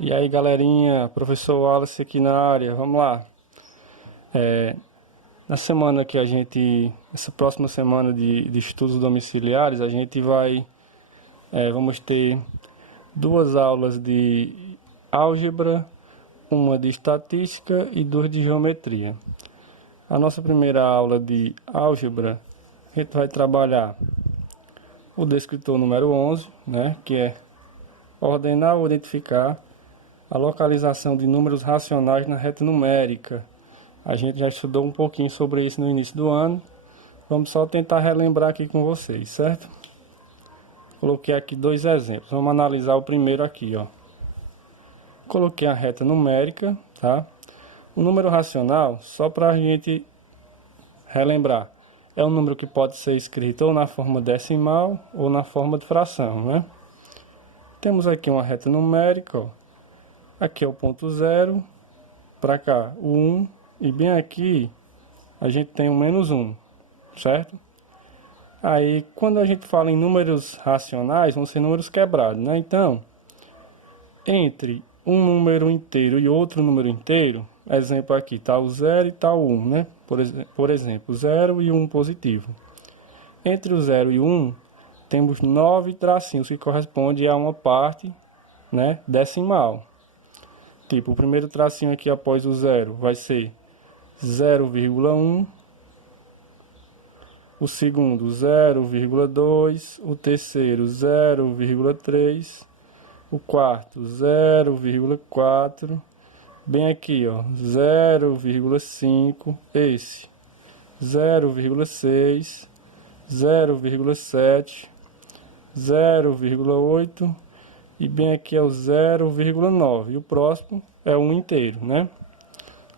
E aí, galerinha, professor Wallace aqui na área, vamos lá. Na semana que essa próxima semana de estudos domiciliares, a gente vamos ter duas aulas de álgebra, uma de estatística e duas de geometria. A nossa primeira aula de álgebra, a gente vai trabalhar o descritor número 11, né, que é ordenar ou identificar a localização de números racionais na reta numérica. A gente já estudou um pouquinho sobre isso no início do ano. Vamos só tentar relembrar aqui com vocês, certo? Coloquei aqui dois exemplos. Vamos analisar o primeiro aqui, ó. Coloquei a reta numérica, tá? O número racional, só para a gente relembrar, é um número que pode ser escrito ou na forma decimal ou na forma de fração, né? Temos aqui uma reta numérica, ó. Aqui é o ponto 0, para cá o 1, e bem aqui a gente tem o menos 1, certo? Aí, quando a gente fala em números racionais, vão ser números quebrados, né? Então, entre um número inteiro e outro número inteiro, exemplo aqui, tá o 0 e tá o 1, né? Por exemplo, 0 e 1 positivo. Entre o 0 e o 1, temos 9 tracinhos, que corresponde a uma parte, né, decimal. Tipo, o primeiro tracinho aqui após o 0 vai ser 0,1, o segundo 0,2, o terceiro 0,3, o quarto 0,4, bem aqui, ó, 0,5, esse 0,6, 0,7, 0,8 e bem aqui é o 0,9. E o próximo é um inteiro, né?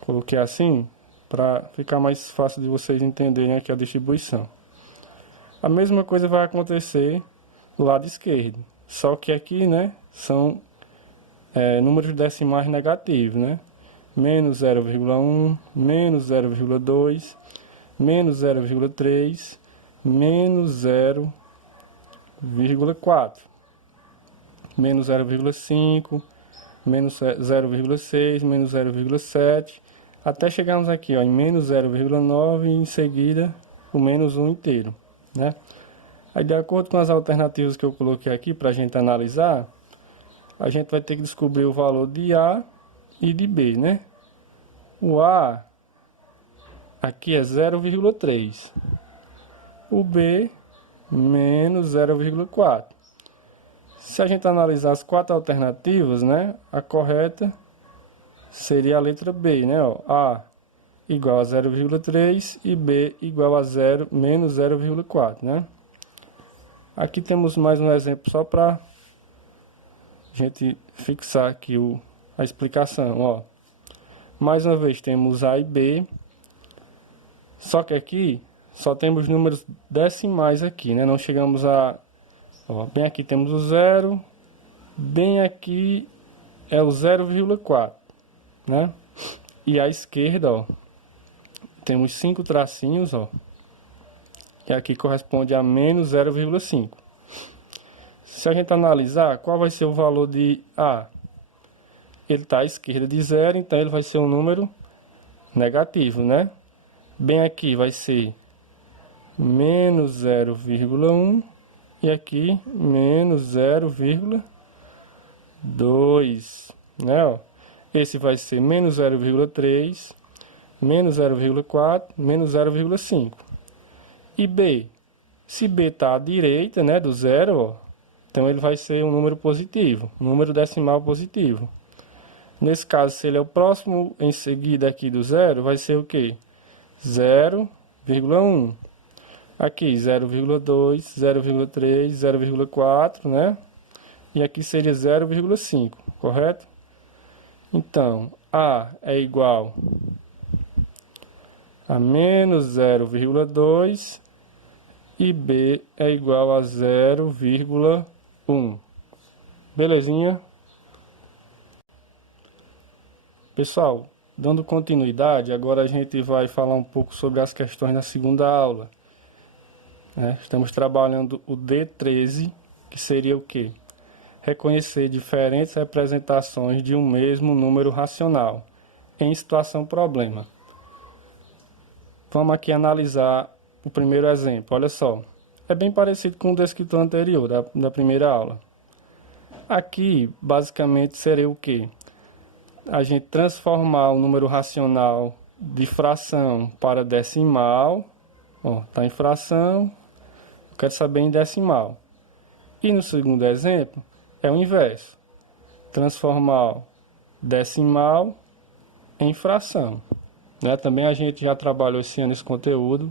Coloquei assim para ficar mais fácil de vocês entenderem aqui a distribuição. A mesma coisa vai acontecer do lado esquerdo, só que aqui, né, são números decimais negativos, né? Menos 0,1, menos 0,2, menos 0,3, menos 0,4, menos 0,5, menos 0,6, menos 0,7, até chegarmos aqui, ó, em menos 0,9 e em seguida o menos 1 inteiro, né? Aí, de acordo com as alternativas que eu coloquei aqui para a gente analisar, a gente vai ter que descobrir o valor de A e de B, né? O A aqui é 0,3, o B menos 0,4. Se a gente analisar as quatro alternativas, né, a correta seria a letra B, né? Ó, A igual a 0,3 e B igual a menos 0,4, né? Aqui temos mais um exemplo só para a gente fixar aqui a explicação, ó. Mais uma vez temos A e B, só que aqui só temos números decimais aqui, né? Não chegamos a... Ó, bem aqui temos o 0, bem aqui é o 0,4, né? E à esquerda, ó, temos 5 tracinhos, ó, que aqui corresponde a menos 0,5. Se a gente analisar, qual vai ser o valor de A? Ele está à esquerda de 0, então ele vai ser um número negativo, né? Bem aqui vai ser menos 0,1 e aqui menos 0,2, né? Ó, esse vai ser menos 0,3, menos 0,4, menos 0,5. E B? Se B está à direita, né, do zero, ó, então ele vai ser um número positivo, um número decimal positivo. Nesse caso, se ele é o próximo em seguida aqui do zero, vai ser o quê? 0,1. Aqui 0,2, 0,3, 0,4, né? E aqui seria 0,5, correto? Então, A é igual a menos 0,2 e B é igual a 0,1. Belezinha? Pessoal, dando continuidade, agora a gente vai falar um pouco sobre as questões da segunda aula. Estamos trabalhando o D13, que seria o quê? reconhecer diferentes representações de um mesmo número racional em situação problema. Vamos aqui analisar o primeiro exemplo. Olha só, é bem parecido com o descrito anterior da primeira aula. Aqui, basicamente, seria o quê? A gente transformar o número racional de fração para decimal. Ó, está em fração, eu quero saber em decimal. E no segundo exemplo, é o inverso. Transformar decimal em fração. Né? Também a gente já trabalhou esse ano esse conteúdo.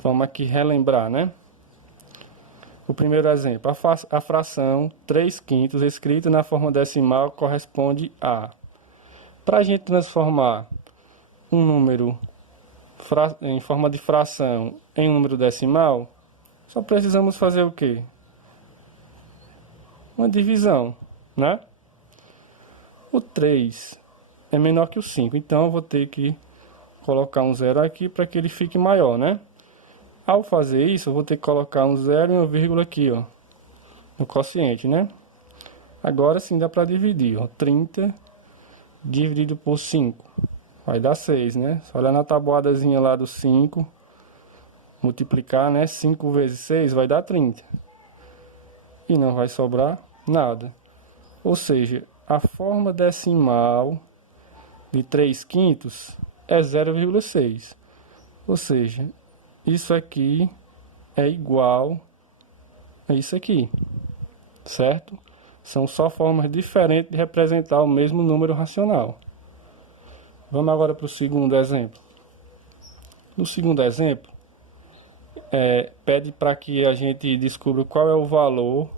Vamos aqui relembrar, né? O primeiro exemplo, a fração 3/5 escrita na forma decimal corresponde a... Para a gente transformar um número em forma de fração em um número decimal, só precisamos fazer o quê? Uma divisão, né? O 3 é menor que o 5, então eu vou ter que colocar um zero aqui para que ele fique maior, né? Ao fazer isso, eu vou ter que colocar um zero e uma vírgula aqui, ó, no quociente, né? Agora sim dá para dividir, ó, 30 dividido por 5, vai dar 6, né? Só olhar na tabuadazinha lá do 5, multiplicar, né? 5 vezes 6 vai dar 30. E não vai sobrar nada. Ou seja, a forma decimal de 3/5 é 0,6. Ou seja, isso aqui é igual a isso aqui, certo? São só formas diferentes de representar o mesmo número racional. Vamos agora para o segundo exemplo. No segundo exemplo, pede para que a gente descubra qual é o valor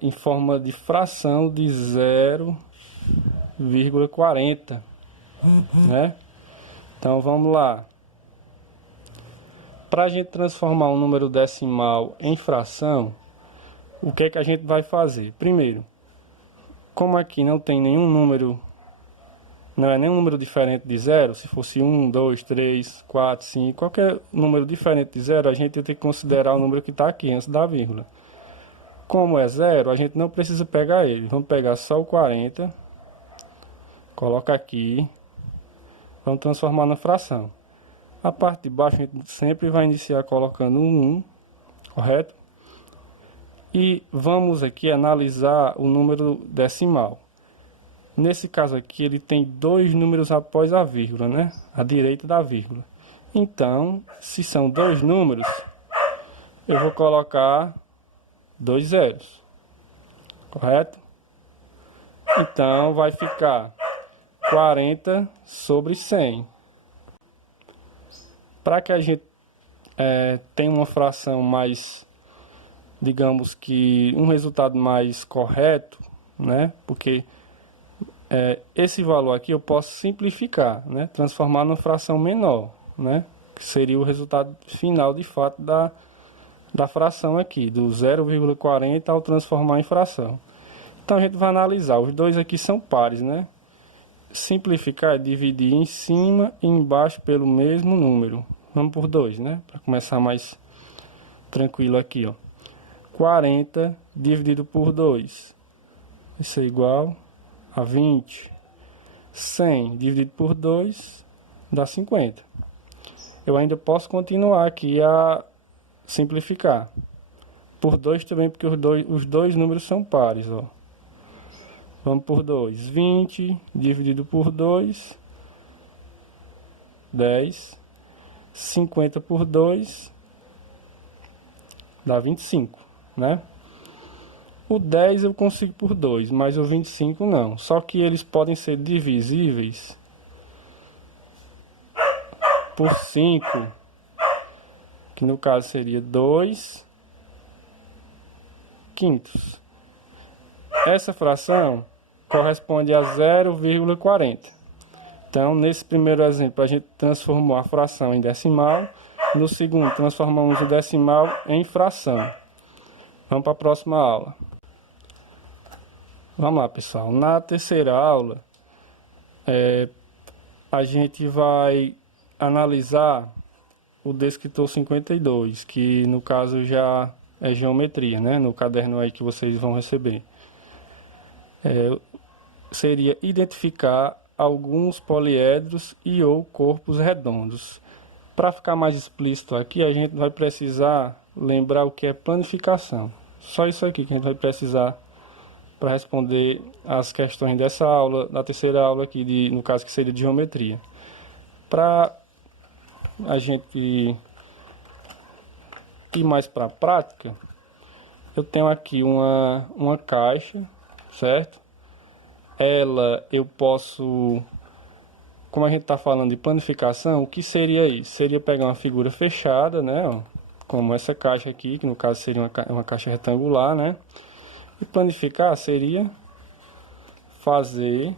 em forma de fração de 0,40, né? Então vamos lá. Para a gente transformar um número decimal em fração, o que é que a gente vai fazer? Primeiro, como aqui não tem nenhum número, não é nenhum número diferente de zero, se fosse 1, 2, 3, 4, 5, qualquer número diferente de zero, a gente tem que considerar o número que está aqui antes da vírgula. Como é zero, a gente não precisa pegar ele. Vamos pegar só o 40, coloca aqui, vamos transformar na fração. A parte de baixo a gente sempre vai iniciar colocando um 1, correto? E vamos aqui analisar o número decimal. Nesse caso aqui ele tem dois números após a vírgula, né? À direita da vírgula. Então, se são dois números, eu vou colocar 2 zeros, correto? Então vai ficar 40 sobre 100. Para que a gente tenha uma fração mais, digamos que um resultado mais correto, né? Porque esse valor aqui eu posso simplificar, né? Transformar numa fração menor, né? Que seria o resultado final de fato da fração aqui, do 0,40 ao transformar em fração. Então a gente vai analisar, os dois aqui são pares, né? Simplificar é dividir em cima e embaixo pelo mesmo número. Vamos por 2, né? Para começar mais tranquilo aqui, ó. 40 dividido por 2. Isso é igual a 20. 100 dividido por 2 dá 50. Eu ainda posso continuar aqui a simplificar. Por 2 também, porque os dois números são pares, ó. Vamos por 2. 20 dividido por 2, 10. 50 por 2 dá 25, né? O 10 eu consigo por 2, mas o 25 não. Só que eles podem ser divisíveis por 5, que no caso seria 2 quintos. Essa fração corresponde a 0,40. Então, nesse primeiro exemplo, a gente transformou a fração em decimal. No segundo, transformamos o decimal em fração. Vamos para a próxima aula. Vamos lá, pessoal. Na terceira aula, a gente vai analisar o descritor 52, que no caso já é geometria, né? No caderno aí que vocês vão receber. seria identificar alguns poliedros e ou corpos redondos. Para ficar mais explícito aqui, a gente vai precisar lembrar o que é planificação. Só isso aqui que a gente vai precisar para responder as questões dessa aula, da terceira aula aqui, no caso que seria de geometria. Para a gente ir mais para a prática, eu tenho aqui uma caixa, certo? Ela, eu posso, como a gente está falando de planificação, o que seria isso? Seria pegar uma figura fechada, né? Ó, como essa caixa aqui, que no caso seria uma caixa retangular, né? E planificar seria fazer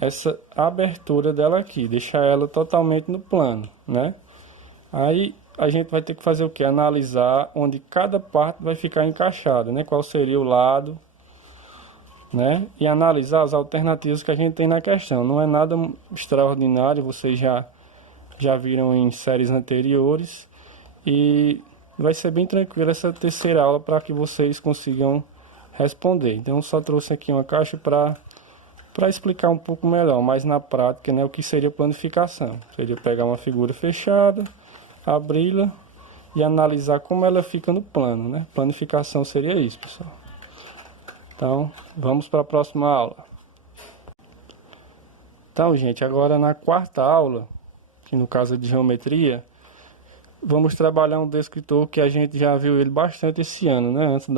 essa abertura dela aqui, deixar ela totalmente no plano, né? Aí a gente vai ter que fazer o que? Analisar onde cada parte vai ficar encaixada, né? Qual seria o lado, né? E analisar as alternativas que a gente tem na questão. Não é nada extraordinário, vocês já viram em séries anteriores. E vai ser bem tranquilo essa terceira aula para que vocês consigam responder. Então, eu só trouxe aqui uma caixa para explicar um pouco melhor, mas na prática, né, o que seria planificação. Seria pegar uma figura fechada, abri-la e analisar como ela fica no plano, né? Planificação seria isso, pessoal. Então, vamos para a próxima aula. Então, gente, agora na quarta aula, que no caso é de geometria, vamos trabalhar um descritor que a gente já viu ele bastante esse ano, né? Antes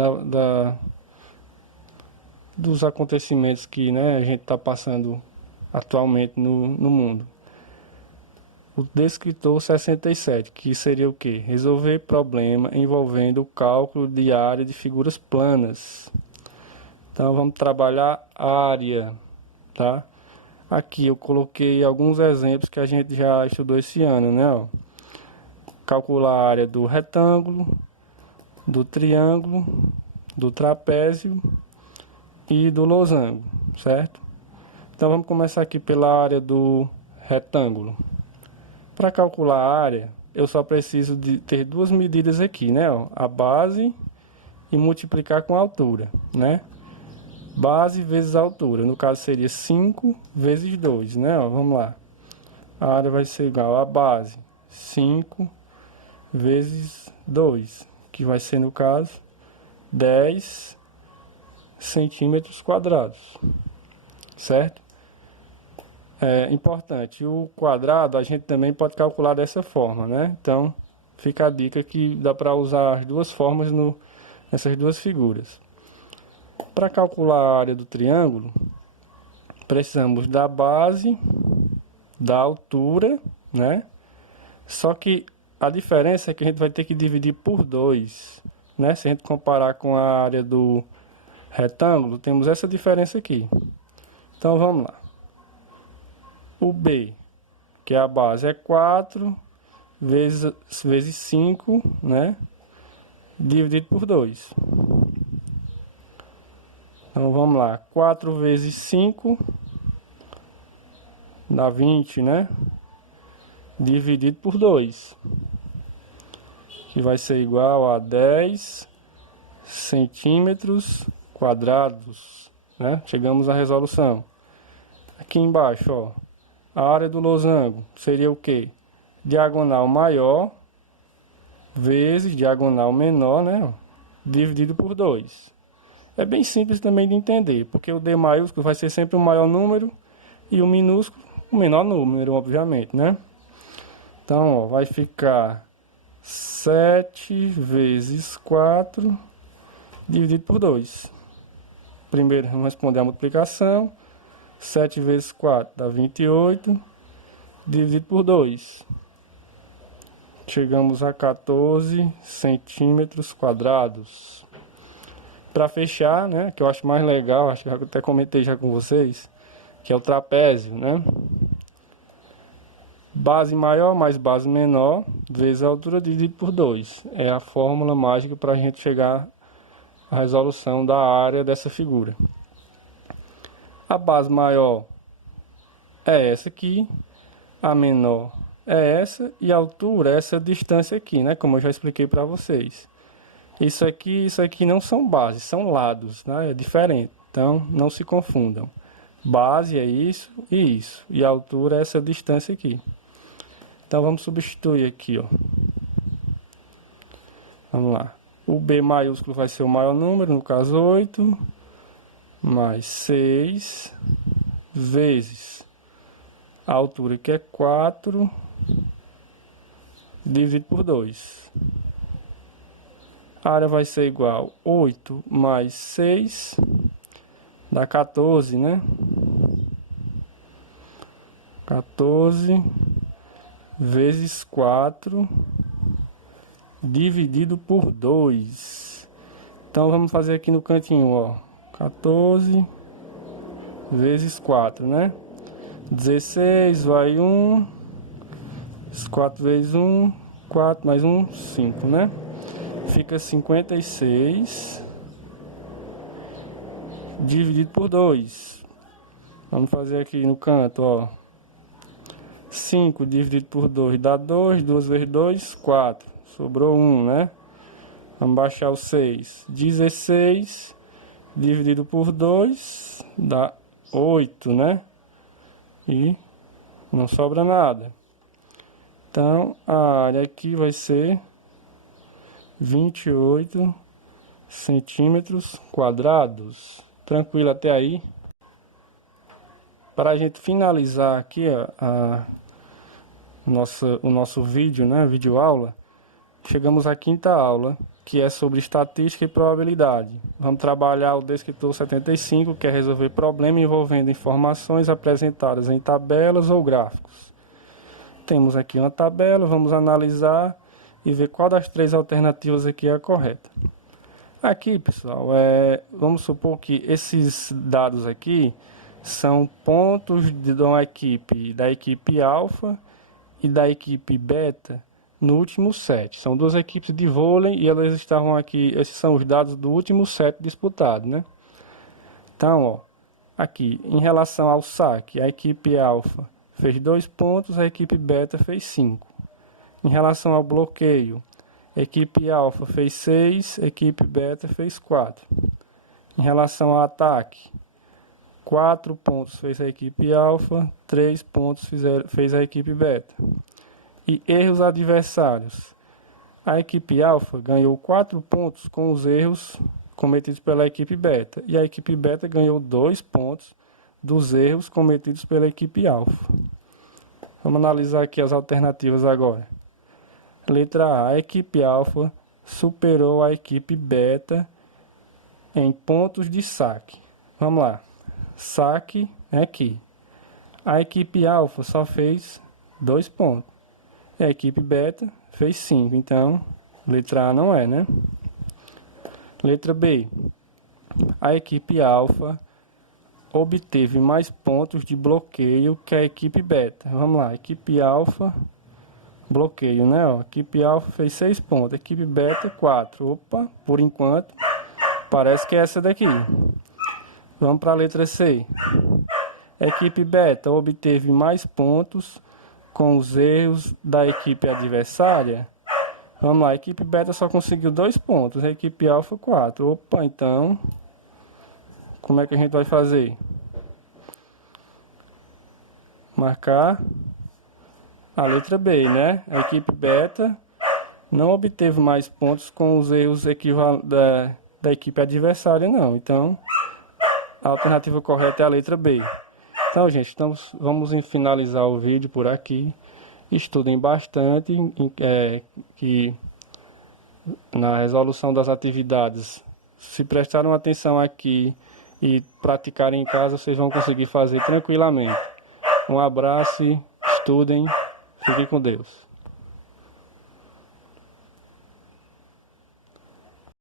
dos acontecimentos que, né, a gente está passando atualmente no mundo. O descritor 67, que seria o quê? Resolver problema envolvendo o cálculo de área de figuras planas. Então, vamos trabalhar área, tá? Aqui eu coloquei alguns exemplos que a gente já estudou esse ano, né? Ó. Calcular a área do retângulo, do triângulo, do trapézio e do losango, certo? Então vamos começar aqui pela área do retângulo. Para calcular a área, eu só preciso de ter duas medidas aqui, né? Ó, a base e multiplicar com a altura, né? Base vezes a altura, no caso seria 5 vezes 2, né? Ó, vamos lá. A área vai ser igual a base 5 vezes 2, que vai ser, no caso, 10 centímetros quadrados, certo? É importante, o quadrado a gente também pode calcular dessa forma, né? Então, fica a dica que dá para usar as duas formas nessas duas figuras. Para calcular a área do triângulo, precisamos da base, da altura, né? Só que a diferença é que a gente vai ter que dividir por 2, né? Se a gente comparar com a área do retângulo, temos essa diferença aqui. Então, vamos lá. O B, que é a base, é 4 vezes 5, né? Dividido por 2. Então, vamos lá. 4 vezes 5 dá 20, né? Dividido por 2. Que vai ser igual a 10 centímetros quadrados, né? Chegamos à resolução. Aqui embaixo, ó, a área do losango seria o quê? Diagonal maior vezes diagonal menor, né? Dividido por 2. É bem simples também de entender, porque o D maiúsculo vai ser sempre o maior número e o minúsculo o menor número, obviamente, né? Então, ó, vai ficar 7 vezes 4 dividido por 2. Primeiro, vamos responder a multiplicação. 7 vezes 4 dá 28, dividido por 2. Chegamos a 14 centímetros quadrados. Para fechar, né, que eu acho mais legal, acho que eu até comentei já com vocês, que é o trapézio, né? Base maior mais base menor, vezes a altura dividido por 2. É a fórmula mágica para a gente chegar à resolução da área dessa figura. A base maior é essa aqui, a menor é essa, e a altura é essa distância aqui, né? Como eu já expliquei para vocês. Isso aqui não são bases, são lados, né? É diferente. Então, não se confundam. Base é isso e isso. E a altura é essa distância aqui. Então, vamos substituir aqui, ó. Vamos lá. O B maiúsculo vai ser o maior número, no caso 8, mais 6, vezes a altura que é 4, dividido por 2. A área vai ser igual a 8 mais 6, dá 14, né? 14 vezes 4, dividido por 2. Então, vamos fazer aqui no cantinho, ó. 14 vezes 4, né? 16, vai 1. 4 vezes 1, 4 mais 1, 5, né? Fica 56 dividido por 2. Vamos fazer aqui no canto, ó. 5 dividido por 2 dá 2. 2 vezes 2, 4. Sobrou 1, né? Vamos baixar o 6. 16 dividido por 2 dá 8, né? E não sobra nada. Então, a área aqui vai ser 28 centímetros quadrados. Tranquilo até aí? Para a gente finalizar aqui o nosso vídeo, né? Vídeo aula. Chegamos à quinta aula, que é sobre estatística e probabilidade. Vamos trabalhar o descritor 75, que é resolver problema envolvendo informações apresentadas em tabelas ou gráficos. Temos aqui uma tabela, vamos analisar e ver qual das três alternativas aqui é a correta. Aqui, pessoal, vamos supor que esses dados aqui são pontos de uma equipe, da equipe alfa e da equipe beta no último set. São duas equipes de vôlei e elas estavam aqui, esses são os dados do último set disputado, né? Então, ó, aqui, em relação ao saque, a equipe alfa fez 2 pontos, a equipe beta fez 5. Em relação ao bloqueio, a equipe alfa fez 6, a equipe beta fez 4. Em relação ao ataque, 4 pontos fez a equipe alfa, 3 pontos fez a equipe beta. E erros adversários. A equipe alfa ganhou 4 pontos com os erros cometidos pela equipe beta. E a equipe beta ganhou 2 pontos dos erros cometidos pela equipe alfa. Vamos analisar aqui as alternativas agora. Letra A. A equipe alfa superou a equipe beta em pontos de saque. Vamos lá. Saque é aqui. A equipe alfa só fez 2 pontos. E a equipe beta fez 5. Então, letra A não é, né? Letra B. A equipe alfa obteve mais pontos de bloqueio que a equipe beta. Vamos lá. Equipe alfa, bloqueio, né? Ó, a equipe alfa fez 6 pontos. A equipe beta, 4. Opa, por enquanto, parece que é essa daqui. Vamos para a letra C. A equipe beta obteve mais pontos com os erros da equipe adversária. Vamos lá, a equipe beta só conseguiu 2 pontos, a equipe alfa 4. Opa, então, como é que a gente vai fazer? Marcar a letra B, né? A equipe beta não obteve mais pontos com os erros da equipe adversária, não. Então, a alternativa correta é a letra B. Então, gente, vamos finalizar o vídeo por aqui. Estudem bastante, que na resolução das atividades, se prestarem atenção aqui e praticarem em casa, vocês vão conseguir fazer tranquilamente. Um abraço, estudem, fiquem com Deus.